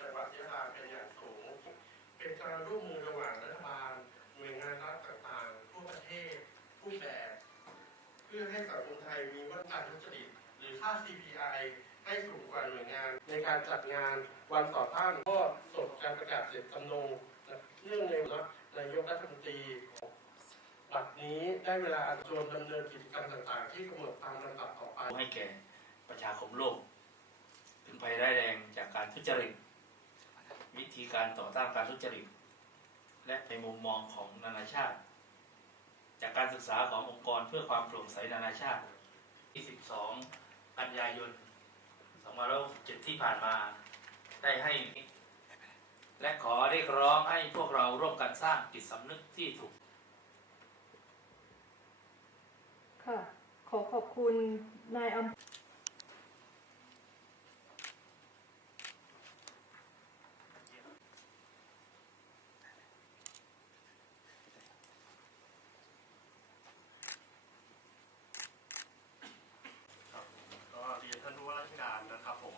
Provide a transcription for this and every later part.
จังหวัดยะลาเป็นอย่างสูง เป็นการร่วมมือระหว่างรัฐบาลหน่วยงานรัฐต่างๆทั่วประเทศผู้แบบเพื่อให้สังคมไทยมีวัฒนธรรมทุจริตหรือค่า CPI ให้สูงกว่าหน่วยงาน ในการจัดงานวันต่อต้านก็สดการประกาศเสร็จจำนงเรื่องในว่านายกรัฐมนตรีบัดนี้ได้เวลาอันควรดำเนินกิจกรรมต่างๆ ที่กำหนดตามลำดับต่อไปให้แก่ประชาคมโลก ถึงภัยร้ายแรงจากการทุจริต วิ ธีการต่อต้านการทุจริต และในมุมมองของนานาชาติ จากการศึกษาขององค์กรเพื่อความโปร่งใสนานาชาติที่12กันยายน 2567 ที่ผ่านมาได้ให้ และขอเรียกร้องให้พวกเราร่วมกันสร้างจิตสำนึกที่ถูกค่ะขอขอบคุณนายอำ ครับก็เรียนท่านผู้ว่าราชการนะครับผม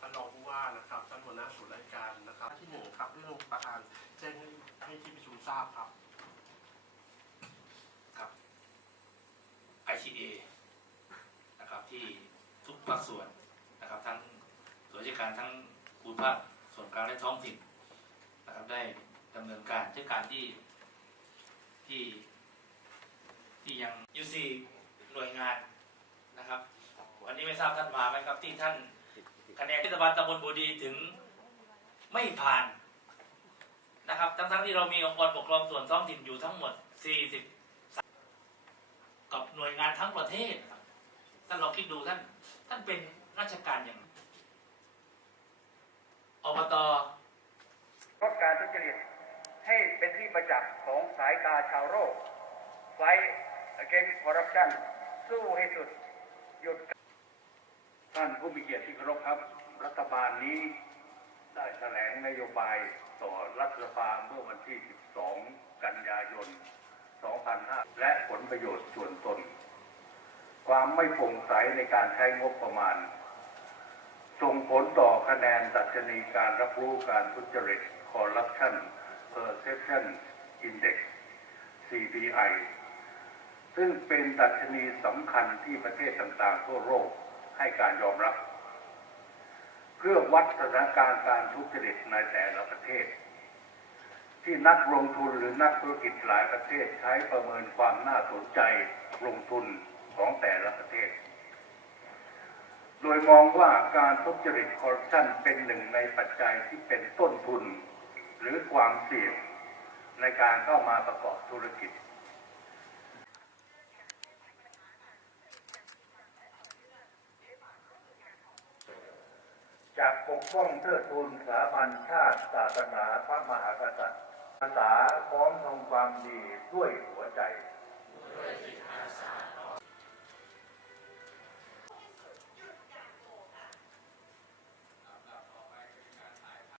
ท่านรองผู้ว่านะครับท่านหัวหน้าศูนย์ราชการนะครับ ที่หนึ่งครับเรื่องประธานแจ้งให้ให้ที่ประชุมทราบครับ ครับ ICA นะครับที่ทุกภาคส่วนนะครับทั้งส่วน ราชการทั้งภูมิภาคส่วนกลางและท้องถิ่นนะครับได้ดำเนินการด้วยการที่ที่ที่ยัง UC หน่วยงานนะครับ วันนี้ไม่ทราบท่านมาไหมครับที่ท่านคะแนนเทศบาลตำบลบูดีถึงไม่ผ่านนะครับ ทั้งๆที่เรามีองค์กรปกครองส่วนท้องถิ่นอยู่ทั้งหมด 40 กับหน่วยงานทั้งประเทศครับท่านลองคิดดูท่านท่านเป็นราชการอย่าง อบตลดการทุจริตให้เป็นที่ประจักษ์ของสายตาชาวโลกไฟ against corruption สู้ให้สุดหยุดท่านผู้มีเกียรติที่เคารพครับ รัฐบาลนี้ได้แถลงนโยบายต่อรัฐสภาเมื่อวันที่ 12 กันยายน 2005 และผลประโยชน์ส่วนตน ความไม่โปร่งใสในการใช้งบประมาณ ส่งผลต่อคะแนนดัชนีการรับรู้การทุจริต Corruption Perception Index CPI ซึ่งเป็นดัชนีสำคัญที่ประเทศต่างๆ ทั่วโลกให้การยอมรับ เพื่อวัดสถานการณ์การทุจริตในแต่ละประเทศ ที่นักลงทุนหรือนักธุรกิจหลายประเทศใช้ประเมินความน่าสนใจลงทุนของแต่ละประเทศ โดยมองว่าการทุจริตคอร์รัปชันเป็นหนึ่งในปัจจัยที่เป็นต้นทุน หรือความเสี่ยงในการเข้ามาประกอบธุรกิจจากปกป้องเทิดทูนสถาบันชาติศาสนาพระมหากษัตริย์ภาษาพร้อมทำความดีด้วยหัวใจ